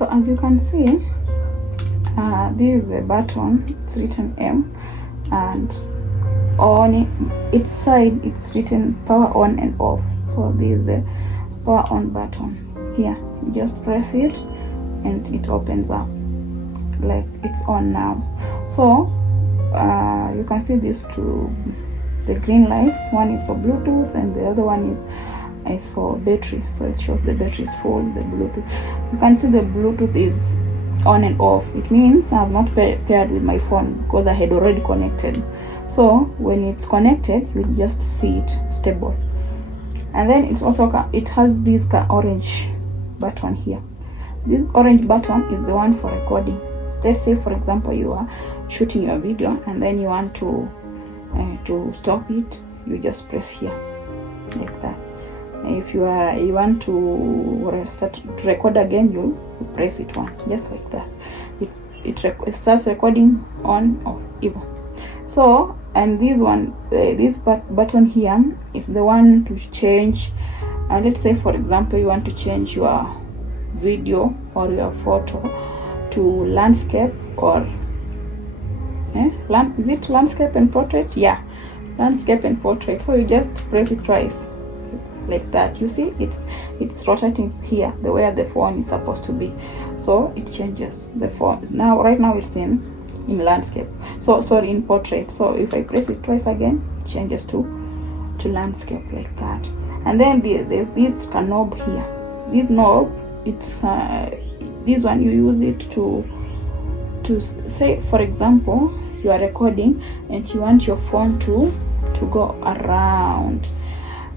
So as you can see, this is the button. It's written M, and on its side it's written power on and off. So this is the power on button. Here you just press it and it opens up like it's on now. So you can see these two, the green lights. One is for Bluetooth and the other one is for battery. So it shows the battery is full. The Bluetooth, you can see the Bluetooth is on and off. It means I have not paired with my phone because I had already connected. So when it's connected, you just see it stable. And then it's also, it has this orange button here. This orange button is the one for recording. Let's say, for example, you are shooting your video and then you want to stop it. You just press here like that. If you want to start to record again, you press it once, just like that. It starts recording on off even. So, and this one, this button here is the one to change. Let's say, for example, you want to change your video or your photo to landscape or is it landscape and portrait? Yeah, landscape and portrait. So you just press it twice like that. You see it's rotating here the way the phone is supposed to be. So it changes the phone. Now right now it's in landscape, so sorry, in portrait. So if I press it twice again, it changes to landscape like that. And then there's this knob here. This knob, it's this one you use it to say, for example, you are recording and you want your phone to go around.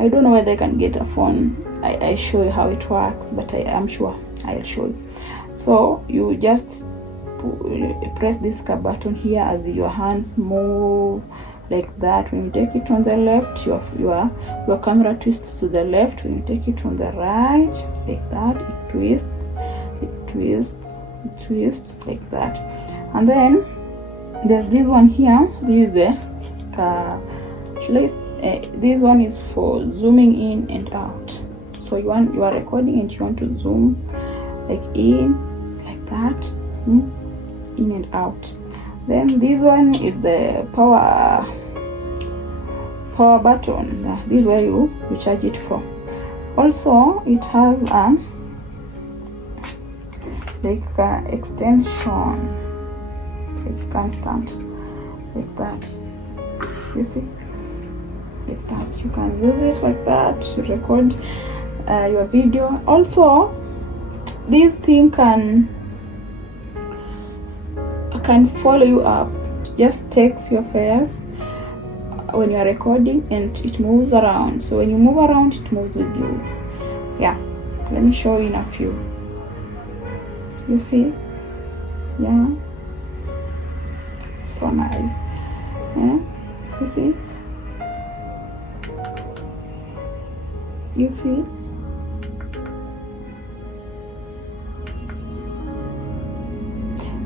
I don't know whether I can get a phone. I show you how it works, but I am sure I'll show you. So you just press this button here as your hands move like that. When you take it on the left, your camera twists to the left. When you take it on the right, like that, it twists like that. And then there's this one here. This is this one is for zooming in and out. So you are recording and you want to zoom like in like that, in and out. Then this one is the power button. This is where you charge it from. Also it has an extension, like constant, like that. You see, like that. You can use it like that to record your video. Also, this thing can follow you up. Just takes your face when you are recording and it moves around. So when you move around, it moves with you. Yeah, let me show you in a few. You see, yeah, so nice. Yeah, you see,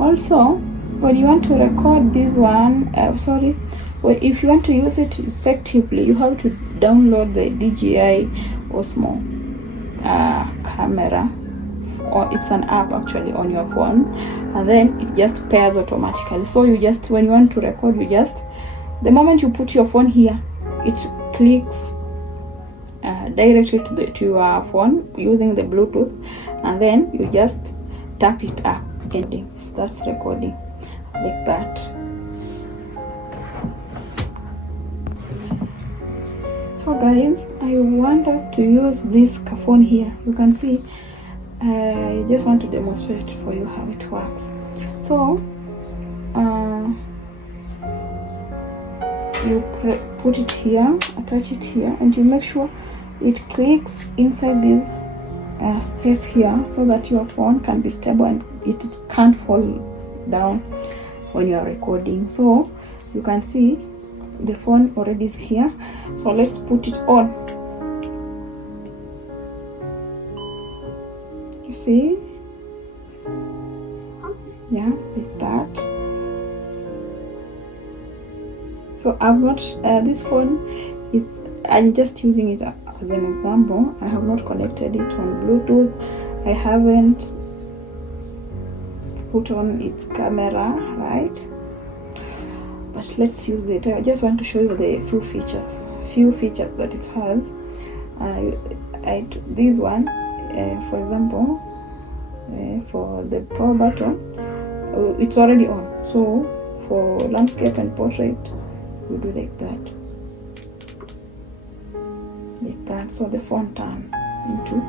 also when you want to record this one, if you want to use it effectively, you have to download the DJI OSMO camera, or it's an app actually on your phone, and then it just pairs automatically. So you just, when you want to record, you just, the moment you put your phone here, it clicks directly to your phone using the Bluetooth, and then you just tap it up and it starts recording like that. So guys, I want us to use this phone here. You can see, I just want to demonstrate for you how it works. So you put it here, attach it here, and you make sure it clicks inside this space here, so that your phone can be stable and it can't fall down when you are recording. So you can see the phone already is here. So let's put it on. You see, yeah, like that. So I've not this phone, I'm just using it as an example. I have not connected it on Bluetooth. I haven't put on its camera, right? But let's use it. I just want to show you the few features that it has. This one, for example, for the power button, it's already on. So for landscape and portrait, we do like that. Like that. So the phone turns into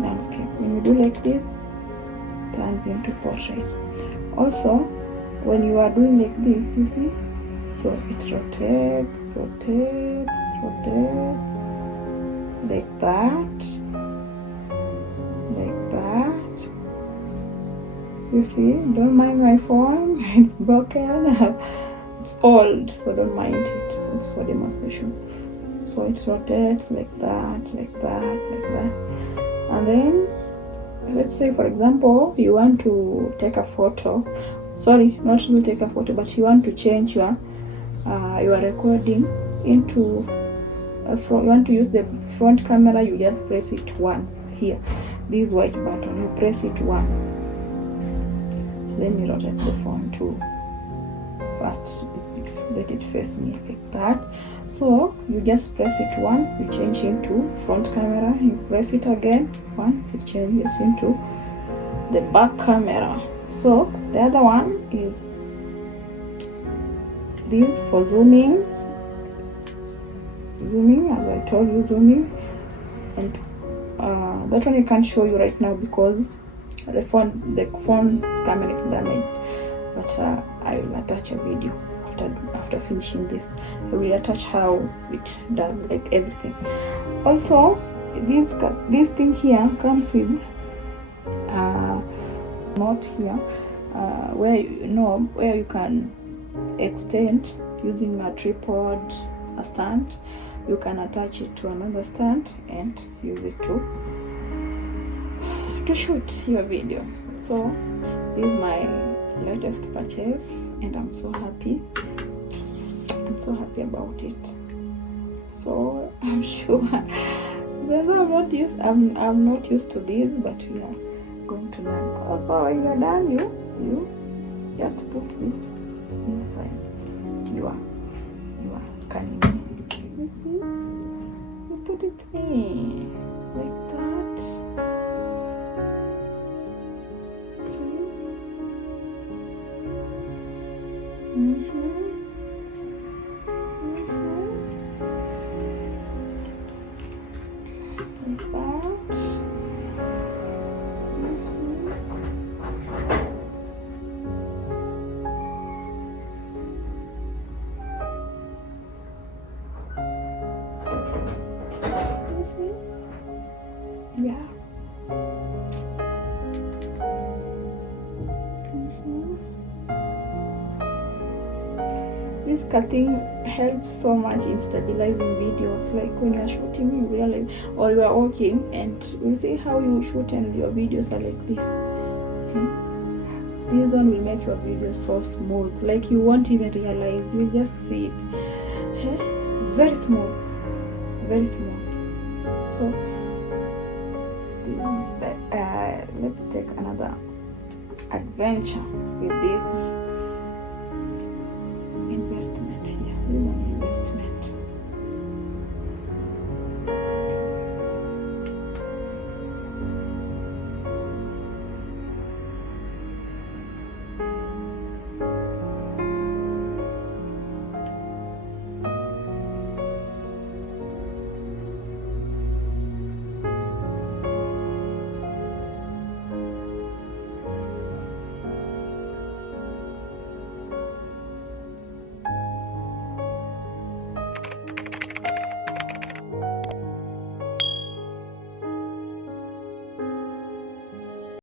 landscape. When we do like this, it turns into portrait. Also, when you are doing like this, you see, so it rotates, like that, like that. You see, don't mind my phone, it's broken. It's old, so don't mind it. It's for demonstration. So it rotates like that, like that, like that. And then let's say, for example, you want to take a photo. Sorry, not to take a photo, but you want to change your recording into you want to use the front camera. You just press it once here, this white button, you press it once, then you rotate the phone to first let it face me like that. So you just press it once, you change into front camera, you press it again once, it changes into the back camera. So the other one is this for zooming, as I told you, zooming. And that one I can't show you right now because the phone's camera is damaged, but I will attach a video after finishing this. I will attach how it does like everything. Also, this thing here comes with note here where you can extend using a tripod, a stand. You can attach it to another stand and use it to shoot your video. So this is my latest purchase and I'm so happy about it. So I'm sure I'm not used to this, but we are going to learn. Also, when you're done, you just put this inside your canning. You see, you put it in like that. See? Like that. You see? Yeah. This cutting helps so much in stabilizing videos. Like when you are shooting, you realize, or you are walking, and you see how you shoot and your videos are like this. This one will make your video so smooth, like you won't even realize. You just see it. Very smooth, very smooth. So this let's take another adventure with this investment here. This is an investment.